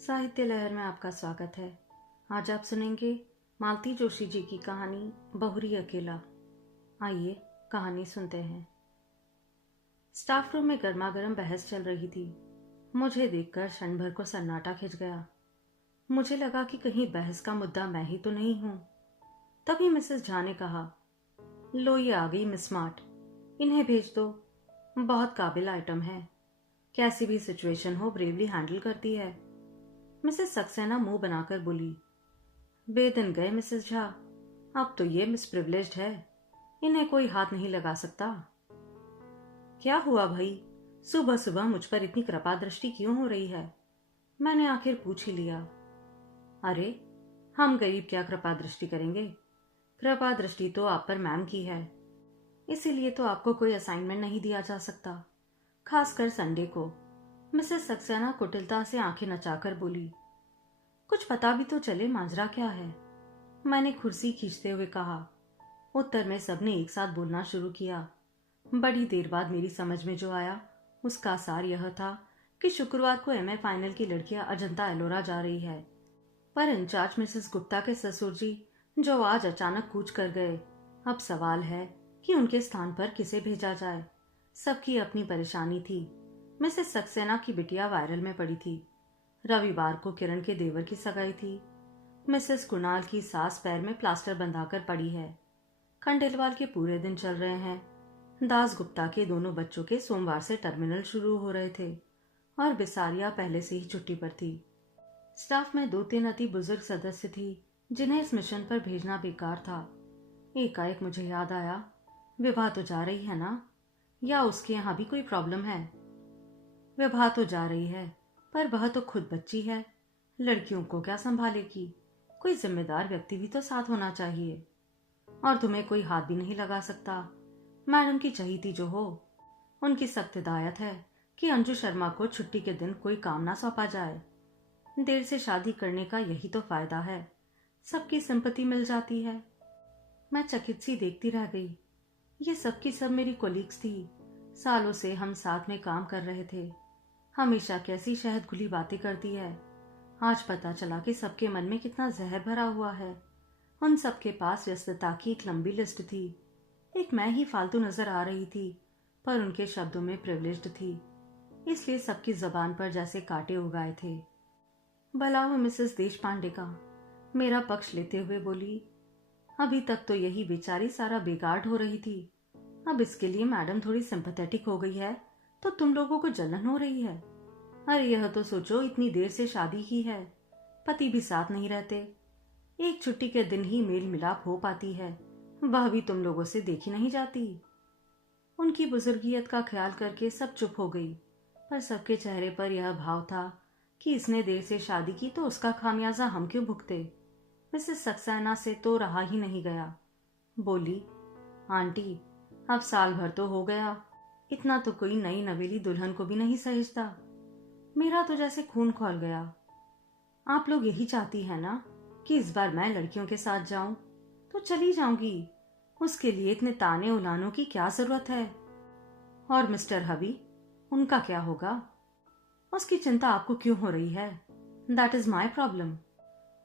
साहित्य लहर में आपका स्वागत है। आज आप सुनेंगे मालती जोशी जी की कहानी बहुरी अकेला। आइए कहानी सुनते हैं। स्टाफ रूम में गर्मा गर्म बहस चल रही थी। मुझे देखकर क्षण भर को सन्नाटा खिंच गया। मुझे लगा कि कहीं बहस का मुद्दा मैं ही तो नहीं हूं। तभी मिसेस झा ने कहा, लो ये आ गई मिस स्मार्ट, इन्हें भेज दो। बहुत काबिल आइटम है, कैसी भी सिचुएशन हो ब्रेवली हैंडल करती है। मिसेस सक्सेना मुंह बनाकर बोली, बेदिन गए मिसेस झा, अब तो ये मिस प्रिविलेज्ड है, इन्हें कोई हाथ नहीं लगा सकता। क्या हुआ भाई, सुबह सुबह मुझ पर इतनी कृपा दृष्टि क्यों हो रही है? मैंने आखिर पूछ ही लिया। अरे हम गरीब क्या कृपा दृष्टि करेंगे? कृपा दृष्टि तो आप पर मैम की है, इसीलिए तो आपको कोई असाइनमेंट नहीं दिया जा सकता, खासकर संडे को। मिसेस सक्सेना कुटिलता से आंखें नचाकर बोली, कुछ पता भी तो चले माजरा क्या है। मैंने कुर्सी खींचते हुए कहा। उत्तर में सबने एक साथ बोलना शुरू किया। बड़ी देर बाद मेरी समझ में जो आया उसका सार यह था कि शुक्रवार को एमए फाइनल की लड़कियां अजंता एलोरा जा रही है, पर इंचार्ज मिसेस गुप्ता के ससुर जी जो आज अचानक कूच कर गए, अब सवाल है कि उनके स्थान पर किसे भेजा जाए। सबकी अपनी परेशानी थी। मिसेस सक्सेना की बिटिया वायरल में पड़ी थी। रविवार को किरण के देवर की सगाई थी। मिसेस कुणाल की सास पैर में प्लास्टर बंधाकर पड़ी है। खंडेलवाल के पूरे दिन चल रहे हैं। दास गुप्ता के दोनों बच्चों के सोमवार से टर्मिनल शुरू हो रहे थे और बिसारिया पहले से ही छुट्टी पर थी। स्टाफ में 2-3 अति बुजुर्ग सदस्य थी जिन्हें इस मिशन पर भेजना बेकार था। एकाएक मुझे याद आया, विभा तो जा रही है ना, या उसके यहाँ भी कोई प्रॉब्लम है? विभा तो जा रही है, पर वह तो खुद बच्ची है, लड़कियों को क्या संभालेगी? कोई जिम्मेदार व्यक्ति भी तो साथ होना चाहिए। और तुम्हें कोई हाथ भी नहीं लगा सकता। मैडम की चहीती जो हो, उनकी सख्त हिदायत है कि अंजू शर्मा को छुट्टी के दिन कोई काम ना सौंपा जाए। देर से शादी करने का यही तो फायदा है, सबकी सिंपैथी मिल जाती है। मैं चकित सी देखती रह गई। ये सबकी सब मेरी कोलीग्स थी। सालों से हम साथ में काम कर रहे थे। हमेशा कैसी शहद घुली बातें करती है। आज पता चला कि सबके मन में कितना जहर भरा हुआ है। उन सबके पास व्यस्तता की एक लंबी लिस्ट थी। एक मैं ही फालतू नजर आ रही थी, पर उनके शब्दों में प्रिविलेज्ड थी, इसलिए सबकी जबान पर जैसे कांटे उगाए थे। भला वो मिसेस देश पांडे का मेरा पक्ष लेते हुए बोली, अभी तक तो यही बेचारी सारा बेगार्ड हो रही थी, अब इसके लिए मैडम थोड़ी सिंपैथेटिक हो गई है तो तुम लोगों को जलन हो रही है। अरे यह तो सोचो, इतनी देर से शादी की है, पति भी साथ नहीं रहते, एक छुट्टी के दिन ही मेल मिलाप हो पाती है, वह भी तुम लोगों से देखी नहीं जाती। उनकी बुजुर्गियत का ख्याल करके सब चुप हो गई, पर सबके चेहरे पर यह भाव था कि इसने देर से शादी की तो उसका खामियाजा हम क्यों भुगते। मिसेस सक्सेना से तो रहा ही नहीं गया। बोली, आंटी अब साल भर तो हो गया, इतना तो कोई नई नवेली दुल्हन को भी नहीं सहेजता। मेरा तो जैसे खून खौल गया। आप लोग यही चाहती है ना कि इस बार मैं लड़कियों के साथ जाऊं, तो चली जाऊंगी, उसके लिए इतने ताने उलानों की क्या जरूरत है? और मिस्टर हबी, उनका क्या होगा? उसकी चिंता आपको क्यों हो रही है? That is my problem.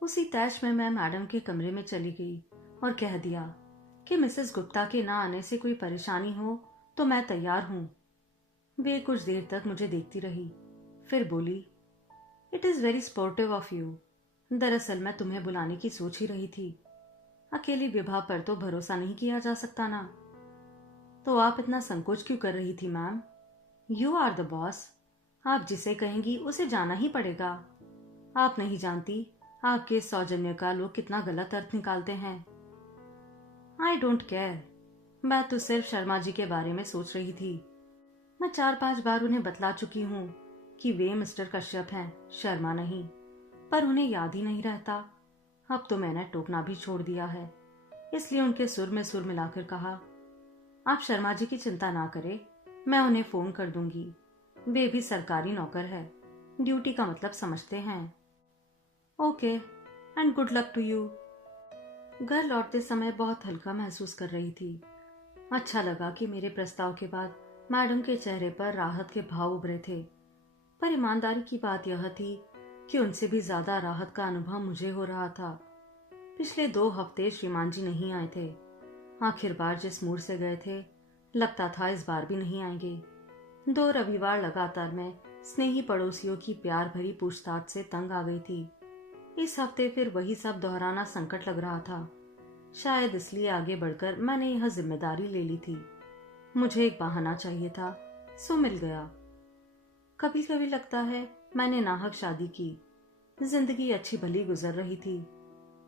उसी तैश में मैं मैडम के कमरे में चली गई और कह दिया कि मिसेस गुप्ता के ना आने से कोई परेशानी हो तो मैं तैयार हूं। वे कुछ देर तक मुझे देखती रही, फिर बोली, it is very sportive of you. दरअसल मैं तुम्हें बुलाने की सोच ही रही थी। अकेली विभा पर तो भरोसा नहीं किया जा सकता ना। तो आप इतना संकोच क्यों कर रही थी ma'am? You are the boss, आप जिसे कहेंगी उसे जाना ही पड़ेगा। आप नहीं जानती आपके सौजन्य का लोग कितना गलत अर्थ निकालते हैं। आई डोंट केयर, मैं तो सिर्फ शर्मा जी के बारे में सोच रही थी। मैं 4-5 बार उन्हें बतला चुकी हूँ कि वे मिस्टर कश्यप हैं, शर्मा नहीं, पर उन्हें याद ही नहीं रहता। अब तो मैंने टोकना भी छोड़ दिया है, इसलिए उनके सुर में सुर मिलाकर कहा, आप शर्मा जी की चिंता ना करें, मैं उन्हें फोन कर दूंगी। वे भी सरकारी नौकर है, ड्यूटी का मतलब समझते हैं। Okay, and good luck to you. घर लौटते समय बहुत हल्का महसूस कर रही थी। अच्छा लगा कि मेरे प्रस्ताव के बाद मैडम के चेहरे पर राहत के भाव उभरे थे, पर ईमानदारी की बात यह थी कि उनसे भी ज्यादा राहत का अनुभव मुझे हो रहा था। पिछले 2 हफ्ते श्रीमान जी नहीं आए थे। आखिर बार जिस मूड से गए थे, लगता था इस बार भी नहीं आएंगे। 2 रविवार लगातार मैं स्नेही पड़ोसियों की प्यार भरी पूछताछ से तंग आ गई थी। इस हफ्ते फिर वही सब दोहराना संकट लग रहा था। शायद इसलिए आगे बढ़कर मैंने यह जिम्मेदारी ले ली थी। मुझे एक बहाना चाहिए था, सो मिल गया। कभी कभी लगता है मैंने नाहक शादी की। जिंदगी अच्छी भली गुजर रही थी।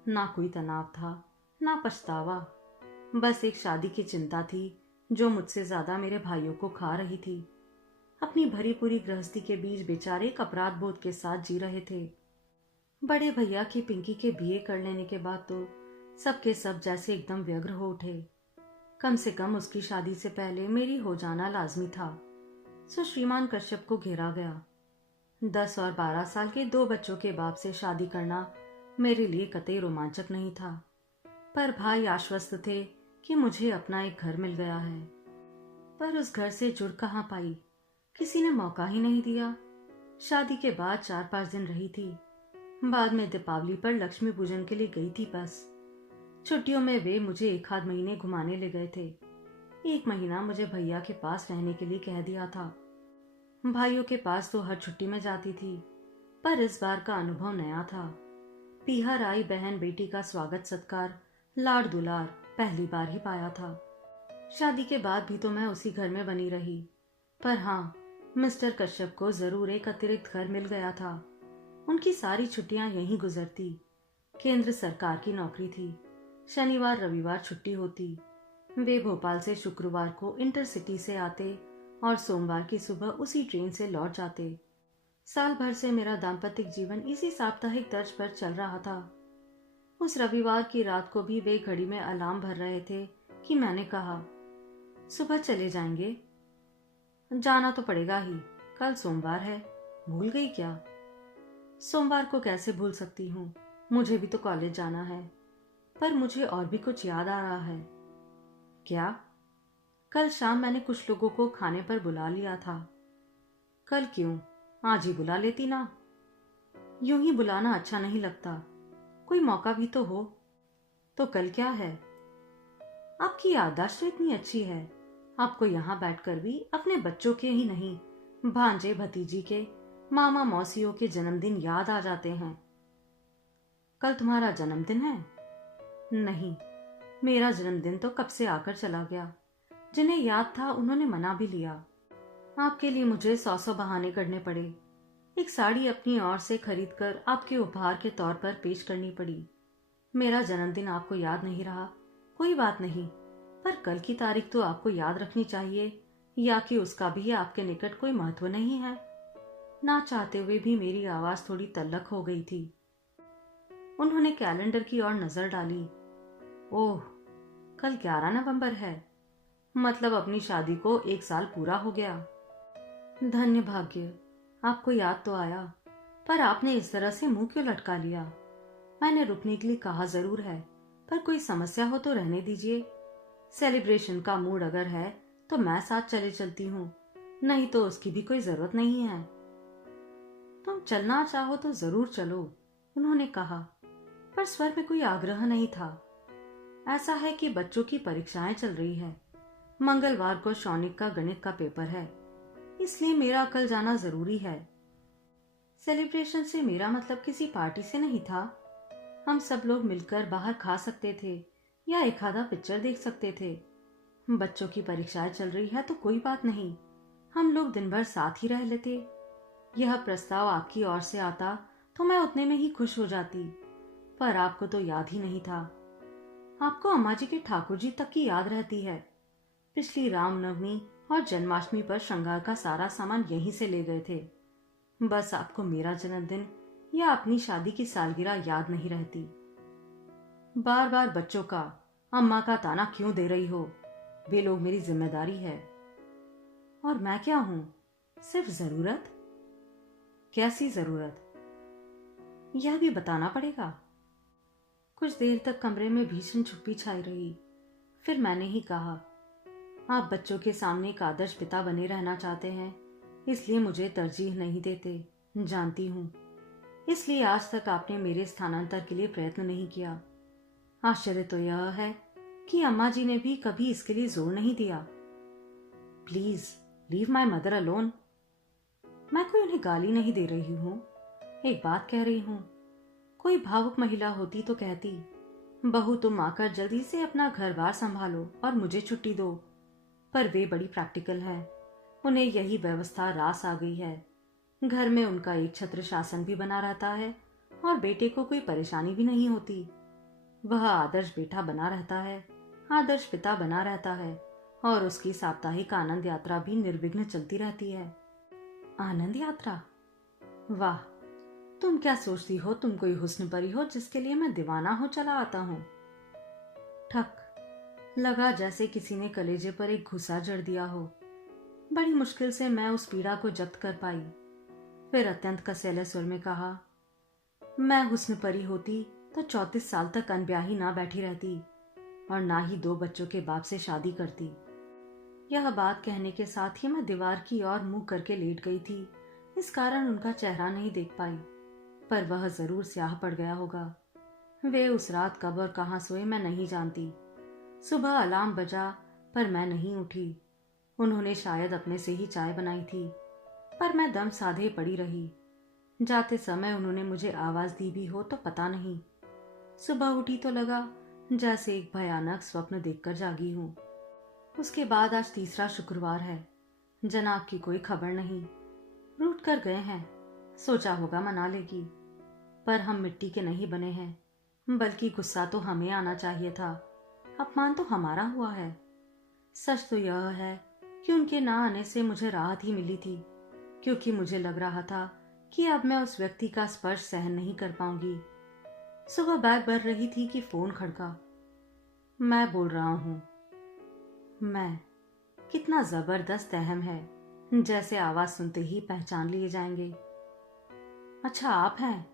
ना कोई तनाव था, ना पछतावा। बस एक शादी की चिंता थी जो मुझसे ज्यादा मेरे भाइयों को खा रही थी। अपनी भरी पूरी गृहस्थी के बीच बेचारे एक अपराध बोध के साथ जी रहे थे। बड़े भैया की पिंकी के बीए कर लेने के बाद तो सबके सब जैसे एकदम व्यग्र हो उठे। कम से कम उसकी शादी से पहले मेरी हो जाना लाजमी था। सो श्रीमान कश्यप को घेरा गया। 10 और 12 साल के 2 बच्चों के बाप से शादी करना मेरे लिए कतई रोमांचक नहीं था। पर भाई आश्वस्त थे कि मुझे अपना एक घर मिल गया है। पर उस घर से जुड़ कहाँ पाई, किसी ने मौका ही नहीं दिया। शादी के बाद 4-5 दिन रही थी। बाद में दीपावली पर लक्ष्मी पूजन के लिए गई थी बस। छुट्टियों में वे मुझे 1 आध महीने घुमाने ले गए थे। 1 महीना मुझे भैया के पास रहने के लिए कह दिया था। भाइयों के पास तो हर छुट्टी में जाती थी, पर इस बार का अनुभव नया था। पीहर आई बहन बेटी का स्वागत सत्कार, लाड़ दुलार पहली बार ही पाया था। शादी के बाद भी तो मैं उसी घर में बनी रही। पर हाँ, मिस्टर कश्यप को जरूर एक अतिरिक्त घर मिल गया था। उनकी सारी छुट्टियां यहीं गुजरती। केंद्र सरकार की नौकरी थी। शनिवार रविवार छुट्टी होती। वे भोपाल से शुक्रवार को इंटरसिटी से आते और सोमवार की सुबह उसी ट्रेन से लौट जाते। साल भर से मेरा दाम्पत्य जीवन इसी साप्ताहिक तर्ज पर चल रहा था। उस रविवार की रात को भी वे घड़ी में अलार्म भर रहे थे कि मैंने कहा, सुबह चले जाएंगे। जाना तो पड़ेगा ही, कल सोमवार है। भूल गई क्या? सोमवार को कैसे भूल सकती हूँ, मुझे भी तो कॉलेज जाना है। पर मुझे और भी कुछ याद आ रहा है। क्या? कल शाम मैंने कुछ लोगों को खाने पर बुला लिया था। कल क्यों, आज ही बुला लेती ना। यूं ही बुलाना अच्छा नहीं लगता, कोई मौका भी तो हो। तो कल क्या है? आपकी याददाश्त तो इतनी अच्छी है, आपको यहाँ बैठकर भी अपने बच्चों के ही नहीं, भांजे भतीजी के, मामा मौसियों के जन्मदिन याद आ जाते हैं। कल तुम्हारा जन्मदिन है? नहीं, मेरा जन्मदिन तो कब से आकर चला गया। जिन्हें याद था उन्होंने मना भी लिया। आपके लिए मुझे 100 बहाने करने पड़े। एक साड़ी अपनी ओर से खरीदकर आपके उपहार के तौर पर पेश करनी पड़ी। मेरा जन्मदिन आपको याद नहीं रहा, कोई बात नहीं, पर कल की तारीख तो आपको याद रखनी चाहिए, या कि उसका भी आपके निकट कोई महत्व नहीं है। ना चाहते हुए भी मेरी आवाज थोड़ी तल्लख हो गई थी। उन्होंने कैलेंडर की ओर नजर डाली। ओह, कल 11 नवंबर है। मतलब अपनी शादी को 1 साल पूरा हो गया। धन्य भाग्य, आपको याद तो आया, पर आपने इस तरह से मुंह क्यों लटका लिया? मैंने रुकने के लिए कहा जरूर है, पर कोई समस्या हो तो रहने दीजिए। सेलिब्रेशन का मूड अगर है तो मैं साथ चले चलती हूँ, नहीं तो उसकी भी कोई जरूरत नहीं है। तुम चलना चाहो तो जरूर चलो, उन्होंने कहा, पर स्वर में कोई आग्रह नहीं था। ऐसा है कि बच्चों की परीक्षाएं चल रही है। मंगलवार को शौनिक का गणित का पेपर है, इसलिए मेरा कल जाना जरूरी है। सेलिब्रेशन से मेरा मतलब किसी पार्टी से नहीं था। हम सब लोग मिलकर बाहर खा सकते थे या एक आधा पिक्चर देख सकते थे। बच्चों की परीक्षाएं चल रही है तो कोई बात नहीं, हम लोग दिन भर साथ ही रह लेते। यह प्रस्ताव आपकी ओर से आता तो मैं उतने में ही खुश हो जाती, पर आपको तो याद ही नहीं था। आपको अम्मा जी के ठाकुर जी तक की याद रहती है। पिछली रामनवमी और जन्माष्टमी पर श्रृंगार का सारा सामान यहीं से ले गए थे। बस आपको मेरा जन्मदिन या अपनी शादी की सालगिरह याद नहीं रहती। बार बार बच्चों का, अम्मा का ताना क्यों दे रही हो? वे लोग मेरी जिम्मेदारी है। और मैं क्या हूं? सिर्फ जरूरत। कैसी जरूरत? यह भी बताना पड़ेगा। कुछ देर तक कमरे में भीषण चुप्पी छाई रही। फिर मैंने ही कहा, आप बच्चों के सामने एक आदर्श पिता बने रहना चाहते हैं, इसलिए मुझे तरजीह नहीं देते, जानती हूँ। इसलिए आज तक आपने मेरे स्थानांतर के लिए प्रयत्न नहीं किया। आश्चर्य तो यह है कि अम्मा जी ने भी कभी इसके लिए जोर नहीं दिया। Please leave my mother alone. मैं कोई उन्हें गाली नहीं दे रही हूं, एक बात कह रही हूं। कोई भावुक महिला होती तो कहती, बहू तुम आकर जल्दी से अपना घर बार संभालो और मुझे छुट्टी दो। पर वे बड़ी प्रैक्टिकल है, उन्हें यही व्यवस्था रास आ गई है। घर में उनका एक छत्र शासन भी बना रहता है और बेटे को कोई परेशानी भी नहीं होती। वह आदर्श बेटा बना रहता है, आदर्श पिता बना रहता है और उसकी साप्ताहिक आनंद यात्रा भी निर्विघ्न चलती रहती है। आनंद यात्रा? वाह, तुम क्या सोचती हो तुम कोई हुस्न परी हो जिसके लिए मैं दीवाना हो चला आता हूं। ठक लगा जैसे किसी ने कलेजे पर एक घुसा जड़ दिया हो। बड़ी मुश्किल से मैं उस पीड़ा को जब्त कर पाई। फिर अत्यंत कसैले सुर में कहा, मैं हुस्न परी होती तो 34 साल तक अनब्याही ना बैठी रहती और ना ही 2 बच्चों के बाप से शादी करती। यह बात कहने के साथ ही मैं दीवार की ओर मुंह करके लेट गई थी, इस कारण उनका चेहरा नहीं देख पाई, पर वह जरूर स्याह पड़ गया होगा। वे उस रात कब और कहां सोए मैं नहीं जानती। सुबह अलार्म बजा पर मैं नहीं उठी। उन्होंने शायद अपने से ही चाय बनाई थी, पर मैं दम साधे पड़ी रही। जाते समय उन्होंने मुझे आवाज दी भी हो तो पता नहीं। सुबह उठी तो लगा जैसे एक भयानक स्वप्न देखकर जागी हूं। उसके बाद आज तीसरा शुक्रवार है। जनाब की कोई खबर नहीं। रूठ कर गए हैं, सोचा होगा मना लेगी, पर हम मिट्टी के नहीं बने हैं, बल्कि गुस्सा तो हमें आना चाहिए था। अपमान तो हमारा हुआ है। सच तो यह है कि उनके ना आने से मुझे राहत ही मिली थी, क्योंकि मुझे लग रहा था कि अब मैं उस व्यक्ति का स्पर्श सहन नहीं कर पाऊंगी। सुबह बैग भर रही थी कि फोन खड़का। मैं बोल रहा हूं। मैं, कितना जबरदस्त अहम है, जैसे आवाज सुनते ही पहचान लिए जाएंगे। अच्छा आप हैं,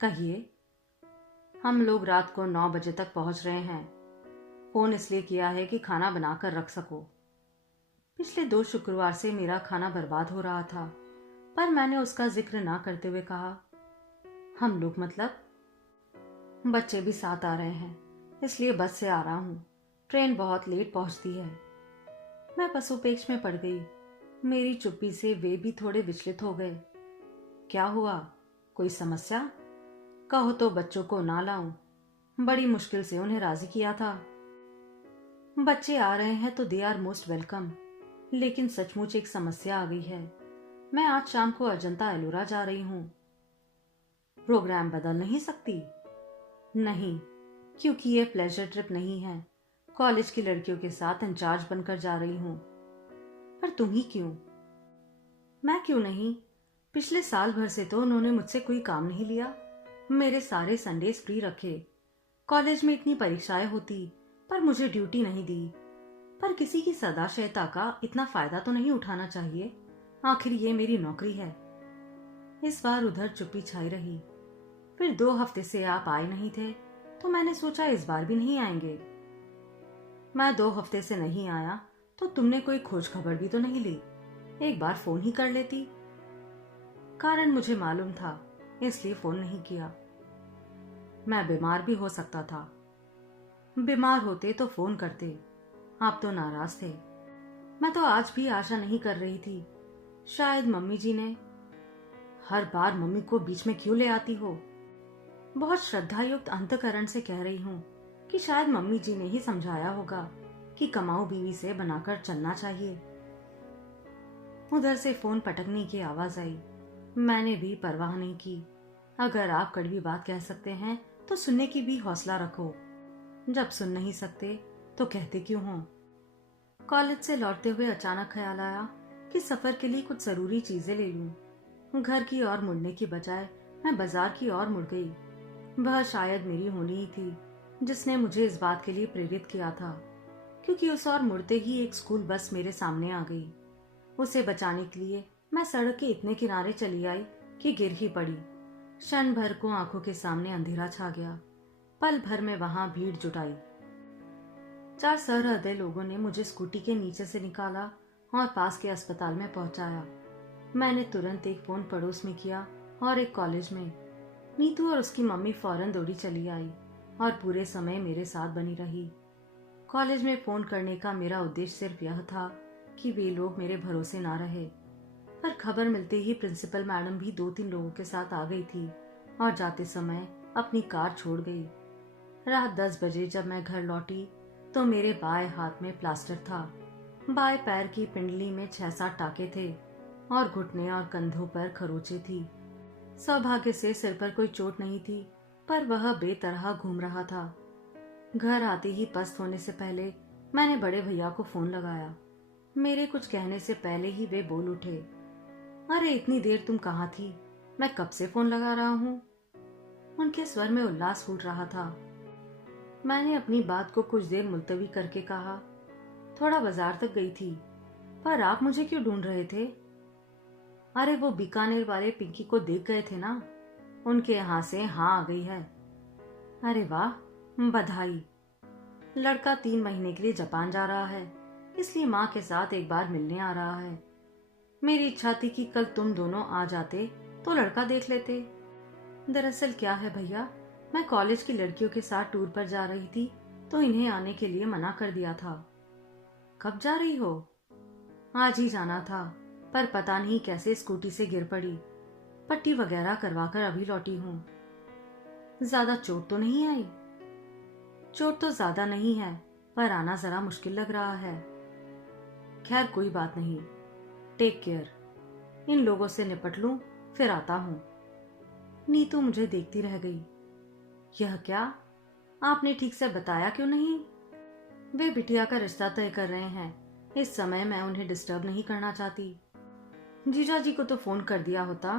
कहिए। हम लोग रात को 9 बजे तक पहुंच रहे हैं। फोन इसलिए किया है कि खाना बनाकर रख सको। पिछले 2 शुक्रवार से मेरा खाना बर्बाद हो रहा था, पर मैंने उसका जिक्र ना करते हुए कहा, हम लोग मतलब? बच्चे भी साथ आ रहे हैं, इसलिए बस से आ रहा हूं। ट्रेन बहुत लेट पहुंचती है। मैं पशुपेक्ष में पड़ गई। मेरी चुप्पी से वे भी थोड़े विचलित हो गए। क्या हुआ, कोई समस्या? कहो तो बच्चों को ना लाऊं। बड़ी मुश्किल से उन्हें राजी किया था। बच्चे आ रहे हैं तो दे आर मोस्ट वेलकम, लेकिन सचमुच एक समस्या आ गई है। मैं आज शाम को अजंता एलोरा जा रही हूं। प्रोग्राम बदल नहीं सकती? नहीं, क्योंकि ये प्लेजर ट्रिप नहीं है। कॉलेज की लड़कियों के साथ इंचार्ज बनकर जा रही हूं। पर तुम ही क्यों? मैं क्यों नहीं? पिछले साल भर से तो उन्होंने मुझसे कोई काम नहीं लिया। मेरे सारे संडेज फ्री रखे। कॉलेज में इतनी परीक्षाएं होती, पर मुझे ड्यूटी नहीं दी। पर किसी की सदाशयता का इतना फायदा तो नहीं उठाना चाहिए। आखिर ये मेरी नौकरी है। इस बार उधर चुप्पी छाई रही। फिर 2 हफ्ते से आप आए नहीं थे, तो मैंने सोचा इस बार भी नहीं आएंगे। मैं 2 हफ्ते से नहीं आया तो तुमने कोई खोज खबर भी तो नहीं ली। एक बार फोन ही कर लेती। कारण मुझे मालूम था, इसलिए फोन नहीं किया। मैं बीमार भी हो सकता था। बीमार होते तो फोन करते। आप तो नाराज थे। मैं तो आज भी आशा नहीं कर रही थी। शायद मम्मी जी ने। हर बार मम्मी को बीच में क्यों ले आती हो? बहुत श्रद्धायुक्त अंतकरण से कह रही हूं कि शायद मम्मी जी ने ही समझाया होगा कि कमाऊ बीवी से बनाकर चलना चाहिए। उधर से फोन पटकने की आवाज आई। मैंने भी परवाह नहीं की। अगर आप कड़वी बात कह सकते हैं तो सुनने की भी हौसला रखो। जब सुन नहीं सकते तो कहते क्यों हो? कॉलेज से लौटते हुए अचानक ख्याल आया कि सफर के लिए कुछ जरूरी चीजें ले लूं। घर की ओर मुड़ने की बजाय मैं बाजार की ओर मुड़ गई। वह शायद मेरी होनी ही थी जिसने मुझे इस बात के लिए प्रेरित किया था, क्योंकि उस ओर मुड़ते ही एक स्कूल बस मेरे सामने आ गई। उसे बचाने के लिए मैं सड़क के इतने किनारे चली आई कि गिर ही पड़ी। क्षण भर को आंखों के सामने अंधेरा छा गया। पल भर में वहां भीड़ जुटाई। 4 सहृदय लोगों ने मुझे स्कूटी के नीचे से निकाला और पास के अस्पताल में पहुंचाया। मैंने तुरंत एक फोन पड़ोस में किया और एक कॉलेज में। नीतू और उसकी मम्मी फौरन दौड़ी चली आई और पूरे समय मेरे साथ बनी रही। कॉलेज में फोन करने का मेरा उद्देश्य सिर्फ यह था कि वे लोग मेरे भरोसे ना रहे, पर खबर मिलते ही प्रिंसिपल मैडम भी 2-3 लोगों के साथ आ गई थी और जाते समय अपनी कार छोड़ गई। रात 10 बजे जब मैं घर लौटी तो मेरे बाएं हाथ में प्लास्टर था। बाएं पैर की पिंडली में 6-7 टाके थे और घुटने और कंधों पर खरोंचे थी। सौभाग्य से सिर पर कोई चोट नहीं थी, पर वह बेतरह घूम रहा था। घर आते ही पस्त होने से पहले मैंने बड़े भैया को फोन लगाया। मेरे कुछ कहने से पहले ही वे बोल उठे, अरे इतनी देर तुम कहाँ थी? मैं कब से फोन लगा रहा हूँ। उनके स्वर में उल्लास फूट रहा था। मैंने अपनी बात को कुछ देर मुलतवी करके कहा, थोड़ा बाजार तक गई थी। पर आप मुझे क्यों ढूंढ रहे थे? अरे वो बीकानेर वाले पिंकी को देख गए थे ना, उनके यहाँ से हाँ आ गई है। अरे वाह, बधाई। लड़का 3 महीने के लिए जापान जा रहा है, इसलिए माँ के साथ एक बार मिलने आ रहा है। मेरी इच्छा थी कि कल तुम दोनों आ जाते तो लड़का देख लेते। दरअसल क्या है भैया, मैं कॉलेज की लड़कियों के साथ टूर पर जा रही थी तो इन्हें आने के लिए मना कर दिया था। कब जा रही हो? आज ही जाना था, पर पता नहीं कैसे स्कूटी से गिर पड़ी। पट्टी वगैरह करवाकर अभी लौटी हूँ। ज्यादा चोट तो नहीं आई? चोट तो ज्यादा नहीं है, पर आना जरा मुश्किल लग रहा है। खैर कोई बात नहीं, टेक केयर। इन लोगों से निपट लूं, फिर आता हूँ। नीतू मुझे देखती रह गई। यह क्या? आपने ठीक से बताया क्यों नहीं? वे बिटिया का रिश्ता तय कर रहे हैं, इस समय मैं उन्हें डिस्टर्ब नहीं करना चाहती। जीजा जी को तो फोन कर दिया होता।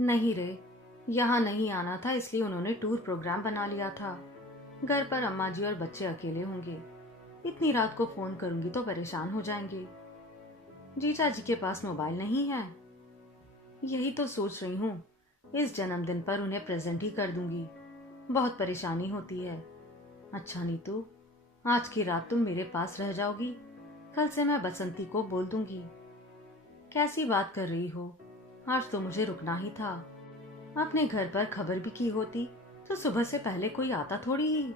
नहीं रे, यहाँ नहीं आना था, इसलिए उन्होंने टूर प्रोग्राम बना लिया था। घर पर अम्मा जी और बच्चे अकेले होंगे, इतनी रात को फोन करूंगी तो परेशान हो जाएंगे। जीजा जी के पास मोबाइल नहीं है? यही तो सोच रही हूँ, इस जन्मदिन पर उन्हें प्रेजेंट ही कर दूंगी। बहुत परेशानी होती है। अच्छा नीतू, आज की रात तुम मेरे पास रह जाओगी, कल से मैं बसंती को बोल दूंगी। कैसी बात कर रही हो, आज तो मुझे रुकना ही था। अपने घर पर खबर भी की होती तो सुबह से पहले कोई आता थोड़ी ही।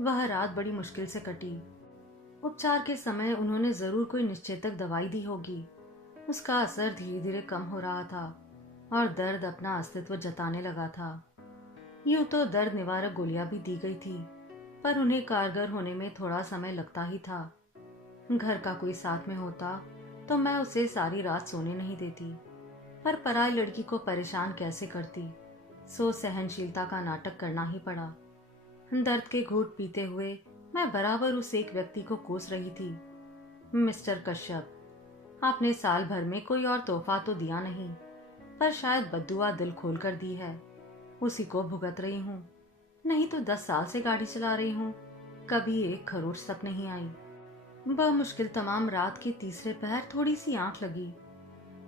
वह रात बड़ी मुश्किल से कटी। उपचार के समय उन्होंने जरूर कोई निश्चेतक दवाई दी होगी। उसका असर धीरे धीरे कम हो रहा था और दर्द अपना अस्तित्व जताने लगा था। यूं तो दर्द निवारक गोलियां भी दी गई थी, पर उन्हें कारगर होने में थोड़ा समय लगता ही था। घर का कोई साथ में होता तो मैं उसे सारी रात सोने नहीं देती, पर पराई लड़की को परेशान कैसे करती, सो सहनशीलता का नाटक करना ही पड़ा। दर्द के घूंट पीते हुए मैं बराबर उस एक व्यक्ति को कोस रही थी। मिस्टर कश्यप, आपने साल भर में कोई और तोहफा तो दिया नहीं, पर शायद बद्दुआ दिल खोल कर दी है, उसी को भुगत रही हूँ। नहीं तो 10 साल से गाड़ी चला रही हूँ, कभी एक खरोच तक नहीं आई। मुश्किल तमाम रात के तीसरे पहर थोड़ी सी आंख लगी,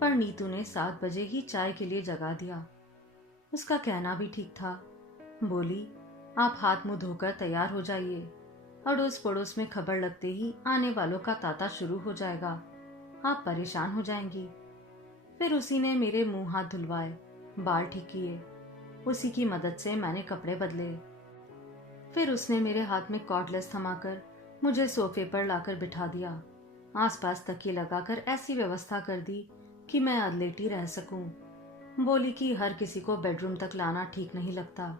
पर नीतू ने 7 बजे ही चाय के लिए जगा दिया। उसका कहना भी ठीक था। बोली, आप हाथ मुंह धोकर तैयार हो जाइए, अड़ोस पड़ोस में खबर लगते ही आने वालों का तांता शुरू हो जाएगा, आप परेशान हो जाएंगी। फिर उसी ने मेरे मुंह हाथ धुलवाए, बाल ठीक किए, उसी की मदद से मैंने कपड़े बदले। फिर उसने मेरे हाथ में कॉर्डलेस थमाकर मुझे सोफे पर लाकर बिठा दिया। आसपास तकिए लगाकर ऐसी व्यवस्था कर दी कि मैं अधलेटी रह सकूं। बोली कि हर किसी को बेडरूम तक लाना ठीक नहीं लगता।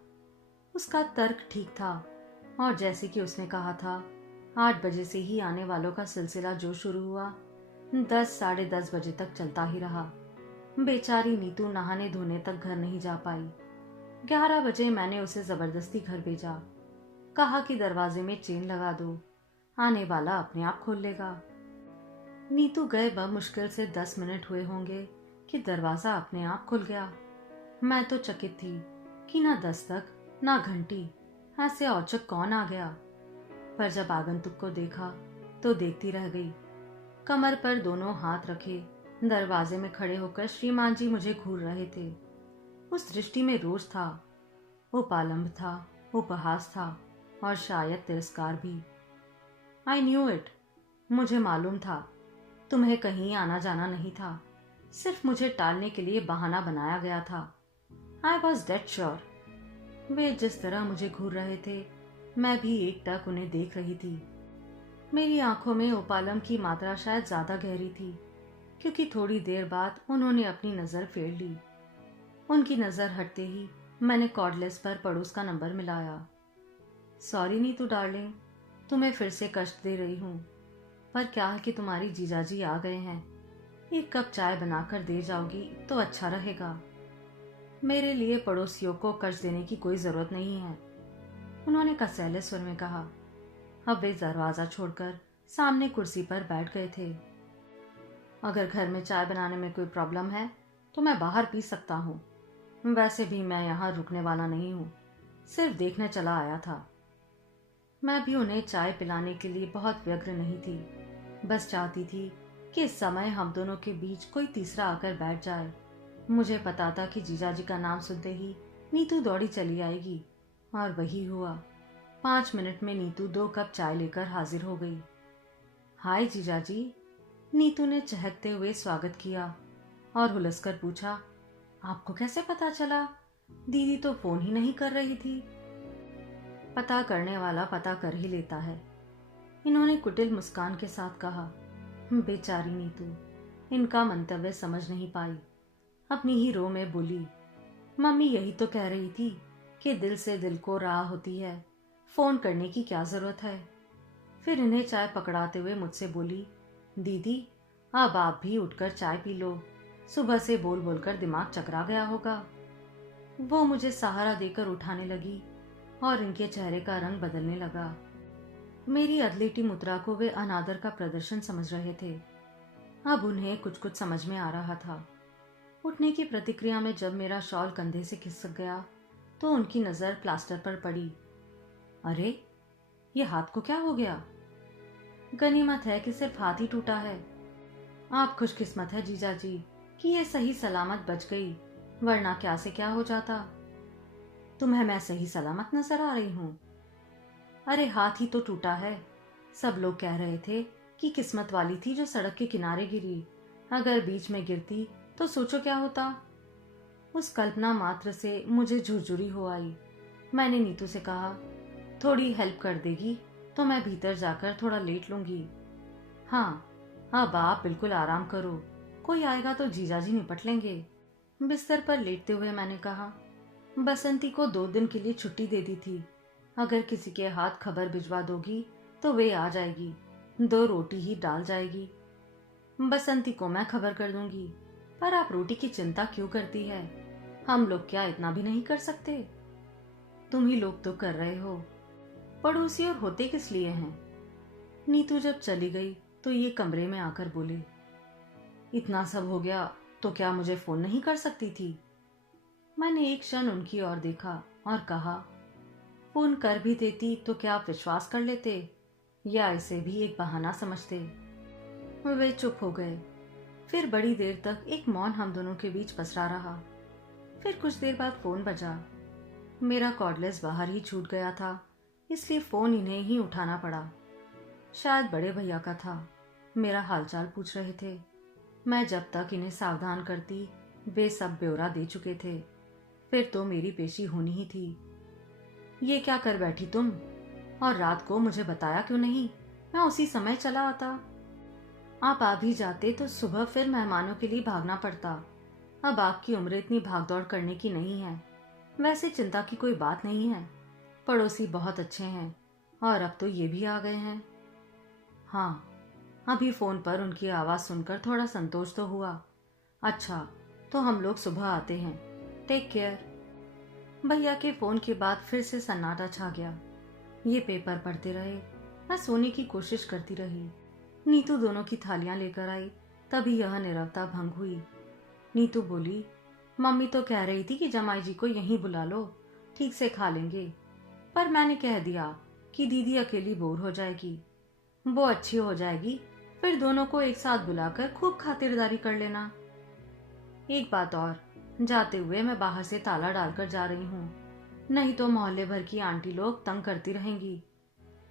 उसका तर्क ठीक था, और जैसे कि उसने कहा था, 8 बजे से ही आने वालों का सिलसिला जो शुरू हुआ 10 साढ़े 10 बजे तक चलता ही रहा। बेचारी नीतू नहाने धोने तक घर नहीं जा पाई। 11 बजे मैंने उसे जबरदस्ती घर भेजा, कहा कि दरवाजे में चेन लगा दो, आने वाला अपने आप खोल लेगा। नीतू गए मुश्किल से 10 मिनट हुए होंगे कि दरवाजा अपने आप खुल गया। मैं तो चकित थी कि ना दस्तक ना घंटी, ऐसे औचक कौन आ गया। पर जब आगंतुक को देखा तो देखती रह गई। कमर पर दोनों हाथ रखे दरवाजे में खड़े होकर श्रीमान जी मुझे घूर रहे थे। उस दृष्टि में रोष था, उपालंब था, उपहास था और शायद तिरस्कार भी। आई न्यू इट, मुझे मालूम था। तुम्हें कहीं आना जाना नहीं था, सिर्फ मुझे टालने के लिए बहाना बनाया गया था। I was dead sure. वे जिस तरह मुझे घूर रहे थे, मैं भी एकटक उन्हें देख रही थी। मेरी आंखों में ओपालम की मात्रा शायद ज्यादा गहरी थी, क्योंकि थोड़ी देर बाद उन्होंने अपनी नजर फेर ली। उनकी नजर हटते ही मैंने कॉर्डलेस पर पड़ोस का नंबर मिलाया। सॉरी नीतू डार्लिंग, तुम्हें फिर से कष्ट दे रही हूँ, पर क्या है कि तुम्हारी जीजाजी आ गए हैं। एक कप चाय बनाकर दे जाओगी तो अच्छा रहेगा। मेरे लिए पड़ोसियों को कष्ट देने की कोई जरूरत नहीं है, उन्होंने कसैले स्वर में कहा। अब वे दरवाजा छोड़कर सामने कुर्सी पर बैठ गए थे। अगर घर में चाय बनाने में कोई प्रॉब्लम है तो मैं बाहर पी सकता हूँ। वैसे भी मैं यहाँ रुकने वाला नहीं हूँ, सिर्फ देखने चला आया था। मैं भी उन्हें चाय पिलाने के लिए बहुत व्यग्र नहीं थी, बस चाहती थी कि इस समय हम दोनों के बीच कोई तीसरा आकर बैठ जाए। मुझे पता था कि जीजाजी का नाम सुनते ही नीतू दौड़ी चली आएगी, और वही हुआ। 5 मिनट में नीतू 2 कप चाय लेकर हाजिर हो गई। हाय जीजाजी, नीतू ने चहकते हुए स्वागत किया और हुलसकर पूछा, आपको कैसे पता चला? दीदी तो फोन ही नहीं कर रही थी। पता करने वाला पता कर ही लेता है, इन्होंने कुटिल मुस्कान के साथ कहा। बेचारी नीतू इनका मंतव्य समझ नहीं पाई, अपनी ही रो में बोली, मम्मी यही तो कह रही थी कि दिल से दिल को राह होती है, फोन करने की क्या जरूरत है। फिर इन्हें चाय पकड़ाते हुए मुझसे बोली, दीदी अब आप भी उठकर चाय पी लो, सुबह से बोल बोलकर दिमाग चकरा गया होगा। वो मुझे सहारा देकर उठाने लगी और इनके चेहरे का रंग बदलने लगा। मेरी अदलेटी मुद्रा को वे अनादर का प्रदर्शन समझ रहे थे। अब उन्हें कुछ कुछ समझ में आ रहा था। उठने की प्रतिक्रिया में जब मेरा शॉल कंधे से खिसक गया तो उनकी नजर प्लास्टर पर पड़ी। अरे ये हाथ को क्या हो गया? गनीमत है कि सिर्फ हाथ ही टूटा है। आप खुशकिस्मत है जीजाजी कि ये सही सलामत बच गई, वरना क्या से क्या हो जाता। तुम्हें मैं सही सलामत नजर आ रही हूँ? अरे हाथ ही तो टूटा है। सब लोग कह रहे थे कि किस्मत वाली थी जो सड़क के किनारे गिरी, अगर बीच में गिरती तो सोचो क्या होता। उस कल्पना मात्र से मुझे झुरझुरी हो आई। मैंने नीतू से कहा, थोड़ी हेल्प कर देगी तो मैं भीतर जाकर थोड़ा लेट लूंगी। हाँ, अब आप बिल्कुल आराम करो, कोई आएगा तो जीजाजी निपट लेंगे। बिस्तर पर लेटते हुए मैंने कहा, बसंती को 2 दिन के लिए छुट्टी दे दी थी, अगर किसी के हाथ खबर भिजवा दोगी तो वे आ जाएगी, 2 रोटी ही डाल जाएगी। बसंती को मैं खबर कर दूंगी, पर आप रोटी की चिंता क्यों करती है? हम लोग क्या इतना भी नहीं कर सकते? तुम ही लोग तो कर रहे हो, पड़ोसी और होते किस लिए हैं? नीतू जब चली गई तो ये कमरे में आकर बोले, इतना सब हो गया तो क्या मुझे फोन नहीं कर सकती थी? मैंने एक क्षण उनकी ओर देखा और कहा, फोन कर भी देती तो क्या आप विश्वास कर लेते, या इसे भी एक बहाना समझते? वे चुप हो गए। फिर बड़ी देर तक एक मौन हम दोनों के बीच पसरा रहा। फिर कुछ देर बाद फोन बजा। मेरा कॉर्डलेस बाहर ही छूट गया था, इसलिए फोन इन्हें ही उठाना पड़ा। शायद बड़े भैया का था, मेरा हालचाल पूछ रहे थे। मैं जब तक इन्हें सावधान करती वे सब ब्यौरा दे चुके थे। फिर तो मेरी पेशी होनी ही थी। ये क्या कर बैठी तुम? और रात को मुझे बताया क्यों नहीं? मैं उसी समय चला आता। आप आ भी जाते तो सुबह फिर मेहमानों के लिए भागना पड़ता। अब आपकी उम्र इतनी भागदौड़ करने की नहीं है। वैसे चिंता की कोई बात नहीं है, पड़ोसी बहुत अच्छे हैं, और अब तो ये भी आ गए हैं। हाँ, अभी फोन पर उनकी आवाज सुनकर थोड़ा संतोष तो हुआ। अच्छा, तो हम लोग सुबह आते हैं, टेक केयर। भैया के फोन के बाद फिर से सन्नाटा छा गया। ये पेपर पढ़ते रहे, मैं सोने की कोशिश करती रही। नीतू दोनों की थालियां लेकर आई, तभी यह नीरवता भंग हुई। नीतू बोली, मम्मी तो कह रही थी कि जमाई जी को यहीं बुला लो, ठीक से खा लेंगे, पर मैंने कह दिया कि दीदी अकेली बोर हो जाएगी। वो अच्छी हो जाएगी, फिर दोनों को एक साथ बुलाकर खूब खातिरदारी कर लेना। एक बात और, जाते हुए मैं बाहर से ताला डालकर जा रही हूँ, नहीं तो मोहल्ले भर की आंटी लोग तंग करती रहेंगी।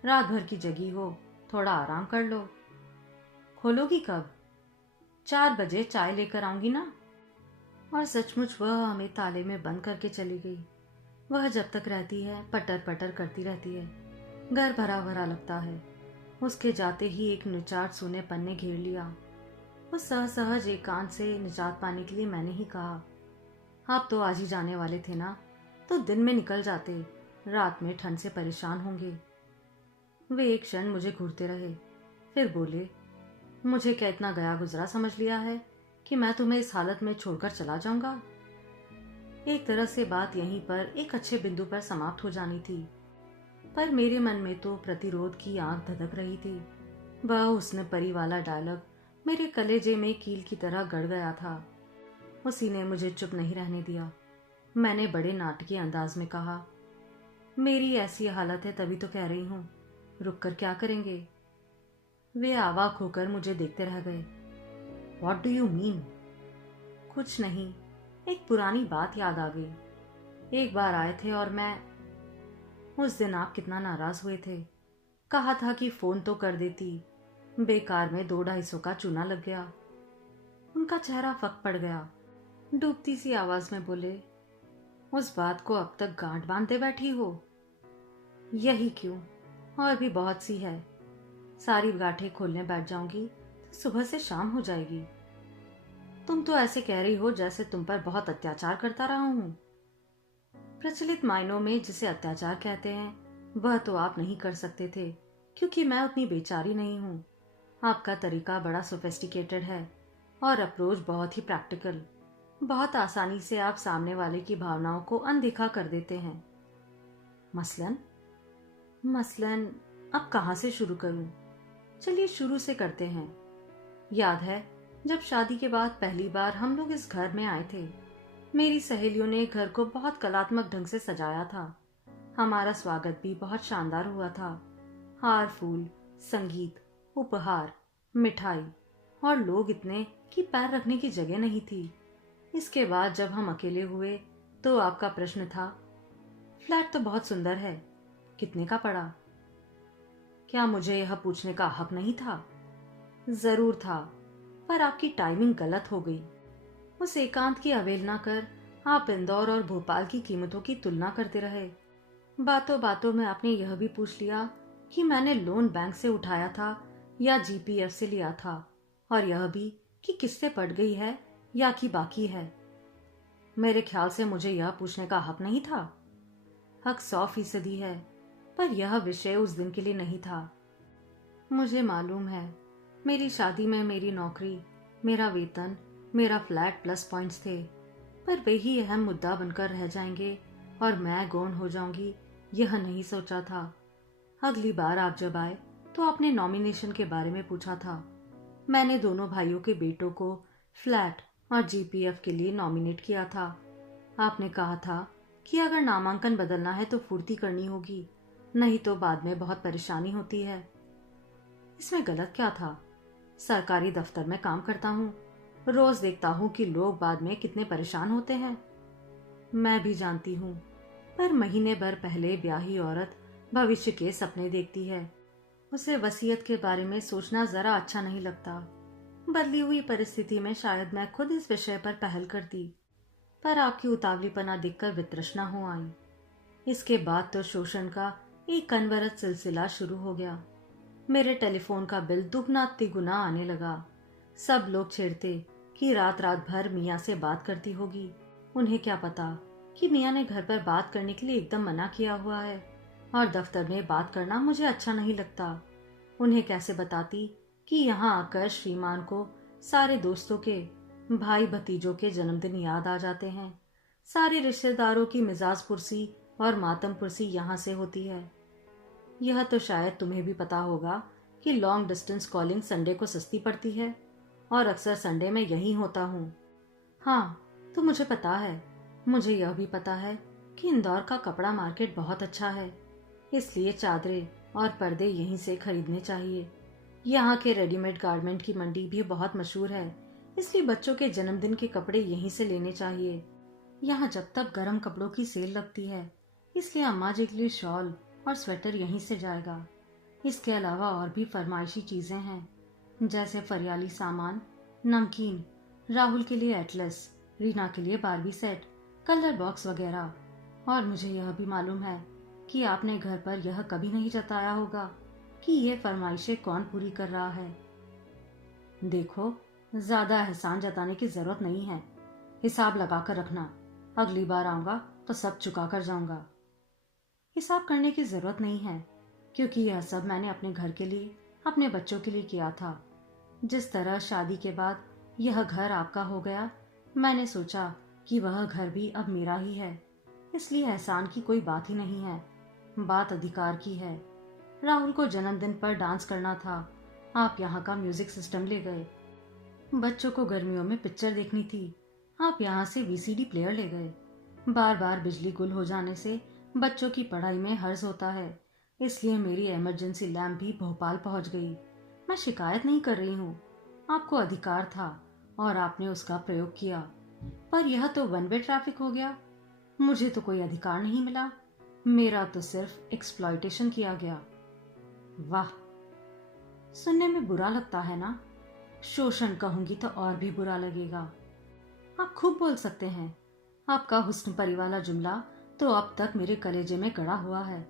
रात भर की जगी हो, थोड़ा आराम कर लो। खोलोगी कब? 4 बजे चाय लेकर आऊंगी ना। और सचमुच वह हमें ताले में बंद करके चली गई। वह जब तक रहती है पटर पटर करती रहती है। घर भरा भरा लगता है। उसके जाते ही एक निचाट सूनेपन ने घेर लिया। उस सहज एकांत से निजात पाने के लिए मैंने ही कहा, आप तो आज ही जाने वाले थे ना, तो दिन में निकल जाते, रात में ठंड से परेशान होंगे। वे एक क्षण मुझे घूरते रहे, फिर बोले, मुझे क्या इतना गया गुजरा समझ लिया है कि मैं तुम्हें इस हालत में छोड़कर चला जाऊंगा। एक तरह से बात यहीं पर एक अच्छे बिंदु पर समाप्त हो जानी थी, पर मेरे मन में तो प्रतिरोध की आंख धधक रही थी। वह उसने परी वाला डायलॉग मेरे कलेजे में कील की तरह गड़ गया था। उसी ने मुझे चुप नहीं रहने दिया। मैंने बड़े नाटकीय अंदाज में कहा, मेरी ऐसी हालत है तभी तो कह रही हूँ, रुक कर क्या करेंगे। वे आवाक होकर मुझे देखते रह गए। What do you mean? कुछ नहीं, एक पुरानी बात याद आ गई। एक बार आए थे और मैं, उस दिन आप कितना नाराज हुए थे। कहा था कि फोन तो कर देती, बेकार में 200-250 का चूना लग गया। उनका चेहरा फक पड़ गया। डूबती सी आवाज में बोले, उस बात को अब तक गांठ बांधते बैठी हो। यही क्यों, और भी बहुत सी है। सारी गांठें खोलने बैठ जाऊंगी तो सुबह से शाम हो जाएगी। तुम तो ऐसे कह रही हो जैसे तुम पर बहुत अत्याचार करता रहा हूं। प्रचलित मायनों में जिसे अत्याचार कहते हैं वह तो आप नहीं कर सकते थे, क्योंकि मैं उतनी बेचारी नहीं हूं। आपका तरीका बड़ा सोफिस्टिकेटेड है और अप्रोच बहुत ही प्रैक्टिकल। बहुत आसानी से आप सामने वाले की भावनाओं को अनदेखा कर देते हैं। मसलन अब कहाँ से शुरू करूं? चलिए शुरू से करते हैं। याद है जब शादी के बाद पहली बार हम लोग इस घर में आए थे, मेरी सहेलियों ने घर को बहुत कलात्मक ढंग से सजाया था। हमारा स्वागत भी बहुत शानदार हुआ था। हार फूल, संगीत, उपहार, मिठाई और लोग इतने कि पैर रखने की जगह नहीं थी। इसके बाद जब हम अकेले हुए तो आपका प्रश्न था, फ्लैट तो बहुत सुंदर है, कितने का पड़ा? क्या मुझे यह पूछने का हक नहीं था? जरूर था, पर आपकी टाइमिंग गलत हो गई। उस एकांत की अवहेलना कर आप इंदौर और भोपाल की कीमतों की तुलना करते रहे। बातों बातों में आपने यह भी पूछ लिया कि मैंने लोन बैंक से उठाया था या जीपीएफ से लिया था, और यह भी कि किससे पड़ गई है या कि बाकी है। मेरे ख्याल से मुझे यह पूछने का हक नहीं था। हक 100% है, पर यह विषय उस दिन के लिए नहीं था। मुझे मालूम है, मेरी शादी में मेरी नौकरी, मेरा वेतन, मेरा फ्लैट प्लस पॉइंट्स थे, पर वे ही अहम मुद्दा बनकर रह जाएंगे और मैं गौण हो जाऊंगी, यह नहीं सोचा था। अगली बार आप जब आए तो आपने नॉमिनेशन के बारे में पूछा था। मैंने दोनों भाइयों के बेटों को फ्लैट और जीपीएफ के लिए नॉमिनेट किया था। आपने कहा था कि अगर नामांकन बदलना है तो फुर्ती करनी होगी, नहीं तो बाद में बहुत परेशानी होती है। इसमें गलत क्या था? सरकारी दफ्तर में काम करता हूँ, रोज देखता हूँ कि लोग बाद में कितने परेशान होते हैं। मैं भी जानती हूँ, पर महीने भर पहले ब्याही औरत भविष्य के सपने देखती है। उसे वसीयत के बारे में सोचना जरा अच्छा नहीं लगता। बदली हुई परिस्थिति में शायद मैं खुद इस विषय पर पहल करती, पर आपकी उतावलीपना देखकर वितृष्णा हो आई। इसके बाद तो शोषण का एक अनवरत सिलसिला शुरू हो गया। मेरे टेलीफोन का बिल दुगना तिगुना आने लगा। सब लोग छेड़ते कि रात रात भर मियाँ से बात करती होगी। उन्हें क्या पता कि मियाँ ने घर पर बात करने के लिए एकदम मना किया हुआ है, और दफ्तर में बात करना मुझे अच्छा नहीं लगता। उन्हें कैसे बताती कि यहाँ आकर श्रीमान को सारे दोस्तों के, भाई भतीजों के जन्मदिन याद आ जाते हैं। सारे रिश्तेदारों की मिजाज पुरसी और मातम पुरसी यहाँ से होती है। यह तो शायद तुम्हें भी पता होगा कि लॉन्ग डिस्टेंस कॉलिंग संडे को सस्ती पड़ती है, और अक्सर संडे में यहीं होता हूँ। हाँ, तो मुझे पता है। मुझे यह भी पता है कि इंदौर का कपड़ा मार्केट बहुत अच्छा है, इसलिए चादरें और पर्दे यहीं से खरीदने चाहिए। यहाँ के रेडीमेड गारमेंट की मंडी भी बहुत मशहूर है, इसलिए बच्चों के जन्मदिन के कपड़े यहीं से लेने चाहिए। यहाँ जब तक गर्म कपड़ों की सेल लगती है, इसलिए अम्मा जी के लिए शॉल और स्वेटर यहीं से जाएगा। इसके अलावा और भी फरमाइशी चीजें हैं, जैसे फरियाली सामान, नमकीन, राहुल के लिए एटलस, रीना के लिए बारबी सेट, कलर बॉक्स वगैरह। और मुझे यह भी मालूम है कि आपने घर पर यह कभी नहीं जताया होगा कि ये फरमाइशें कौन पूरी कर रहा है। देखो, ज्यादा एहसान जताने की जरूरत नहीं है। हिसाब लगा कर रखना, अगली बार आऊंगा तो सब चुका कर जाऊंगा। हिसाब करने की जरूरत नहीं है, क्योंकि यह सब मैंने अपने घर के लिए, अपने बच्चों के लिए किया था। जिस तरह शादी के बाद यह घर आपका हो गया, मैंने सोचा कि वह घर भी अब मेरा ही है। इसलिए एहसान की कोई बात ही नहीं है, बात अधिकार की है। राहुल को जन्मदिन पर डांस करना था, आप यहाँ का म्यूजिक सिस्टम ले गए। बच्चों को गर्मियों में पिक्चर देखनी थी, आप यहाँ से वीसीडी प्लेयर ले गए। बार बार बिजली गुल हो जाने से बच्चों की पढ़ाई में हर्ज होता है, इसलिए मेरी इमरजेंसी लैंप भी भोपाल पहुंच गई। मैं शिकायत नहीं कर रही हूँ, आपको अधिकार था और आपने उसका प्रयोग किया, पर यह तो वन वे ट्रैफिक हो गया। मुझे तो कोई अधिकार नहीं मिला, मेरा तो सिर्फ एक्सप्लॉयटेशन किया गया। वाह, सुनने में बुरा लगता है ना? शोषण कहूंगी तो और भी बुरा लगेगा। आप खूब बोल सकते हैं, आपका हुस्न परी वाला जुमला तो अब तक मेरे कलेजे में गड़ा हुआ है।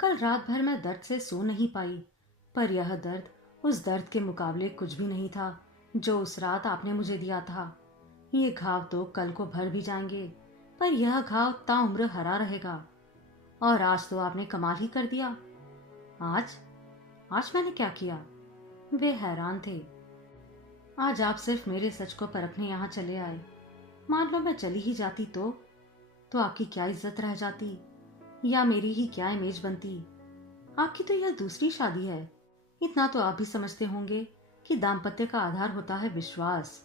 कल रात भर मैं दर्द से सो नहीं पाई, पर यह दर्द उस दर्द के मुकाबले कुछ भी नहीं था जो उस रात आपने मुझे दिया था। ये घाव तो कल को भर भी जाएंगे, पर यह घाव ताउम्र हरा रहेगा। और आज तो आपने कमाल ही कर दिया। आज आज मैंने क्या किया? वे हैरान थे। आज आप सिर्फ मेरे सच को परखने यहाँ चले आए। मान लो मैं चली ही जाती तो आपकी क्या इज्जत रह जाती, या मेरी ही क्या इमेज बनती? आपकी तो यह दूसरी शादी है। इतना तो आप भी समझते होंगे कि दाम्पत्य का आधार होता है विश्वास।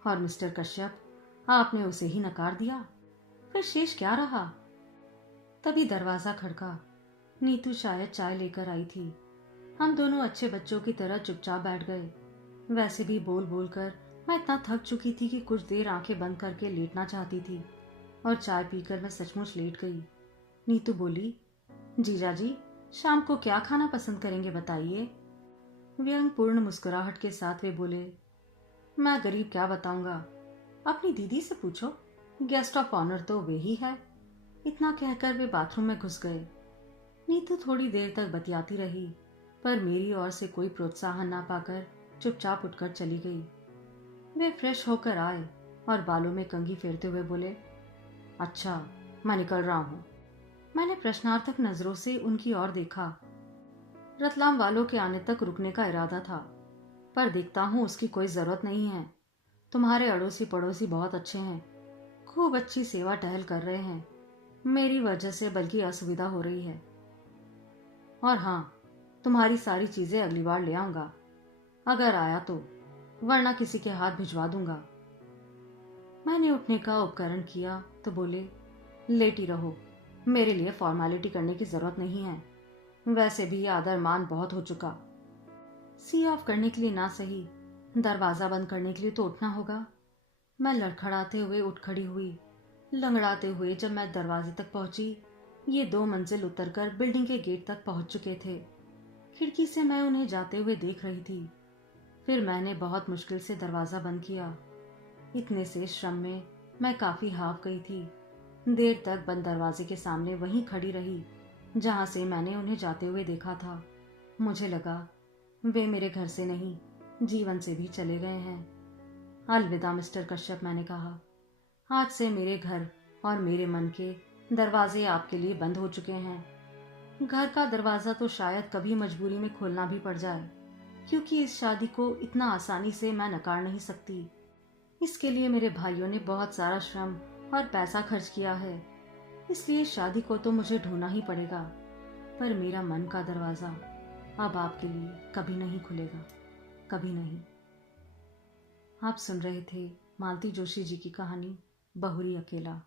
और मिस्टर कश्यप, आपने उसे ही नकार दिया, फिर शेष क्या रहा? तभी दरवाजा खड़का। नीतू शायद चाय लेकर आई थी। हम दोनों अच्छे बच्चों की तरह चुपचाप बैठ गए। वैसे भी बोल बोल कर मैं इतना थक चुकी थी कि कुछ देर आंखें बंद करके लेटना चाहती थी, और चाय पीकर मैं सचमुच लेट गई। नीतू बोली, जीजा जी, शाम को क्या खाना पसंद करेंगे बताइए। व्यंगपूर्ण मुस्कुराहट के साथ वे बोले, मैं गरीब क्या बताऊंगा, अपनी दीदी से पूछो, गेस्ट ऑफ ऑनर तो वे ही है। इतना कहकर वे बाथरूम में घुस गए। नीतू थोड़ी देर तक बतियाती रही, पर मेरी ओर से कोई प्रोत्साहन ना पाकर चुपचाप उठकर चली गई। वे फ्रेश होकर आए और बालों में कंघी फेरते हुए बोले, अच्छा, मैं निकल रहा हूं। मैंने प्रश्नार्थक नजरों से उनकी ओर देखा। रतलाम वालों के आने तक रुकने का इरादा था, पर देखता हूं उसकी कोई जरूरत नहीं है। तुम्हारे अड़ोसी पड़ोसी बहुत अच्छे हैं, खूब अच्छी सेवा टहल कर रहे हैं। मेरी वजह से बल्कि असुविधा हो रही है। और हाँ, तुम्हारी सारी चीजें अगली बार ले आऊंगा, अगर आया तो, वरना किसी के हाथ भिजवा दूंगा। मैंने उठने का उपकरण किया तो बोले, लेटी रहो, मेरे लिए फॉर्मेलिटी करने की जरूरत नहीं है, वैसे भी आदर मान बहुत हो चुका। सी ऑफ करने के लिए ना सही, दरवाजा बंद करने के लिए तो उठना होगा। मैं लड़खड़ाते हुए उठ खड़ी हुई। लंगड़ाते हुए जब मैं दरवाजे तक पहुंची, ये 2 मंजिल उतरकर बिल्डिंग के गेट तक पहुंच चुके थे। खिड़की से मैं उन्हें जाते हुए देख रही थी। फिर मैंने बहुत मुश्किल से दरवाजा बंद किया। इतने से श्रम में मैं काफी हाफ गई थी। देर तक बंद दरवाजे के सामने वहीं खड़ी रही जहां से मैंने उन्हें जाते हुए देखा था। मुझे लगा वे मेरे घर से नहीं, जीवन से भी चले गए हैं। अलविदा मिस्टर कश्यप, मैंने कहा। आज से मेरे घर और मेरे मन के दरवाजे आपके लिए बंद हो चुके हैं। घर का दरवाजा तो शायद कभी मजबूरी में खोलना भी पड़ जाए, क्योंकि इस शादी को इतना आसानी से मैं नकार नहीं सकती। इसके लिए मेरे भाइयों ने बहुत सारा श्रम और पैसा खर्च किया है, इसलिए शादी को तो मुझे ढूंढना ही पड़ेगा। पर मेरा मन का दरवाजा अब आपके लिए कभी नहीं खुलेगा, कभी नहीं। आप सुन रहे थे मालती जोशी जी की कहानी बहुरी अकेला।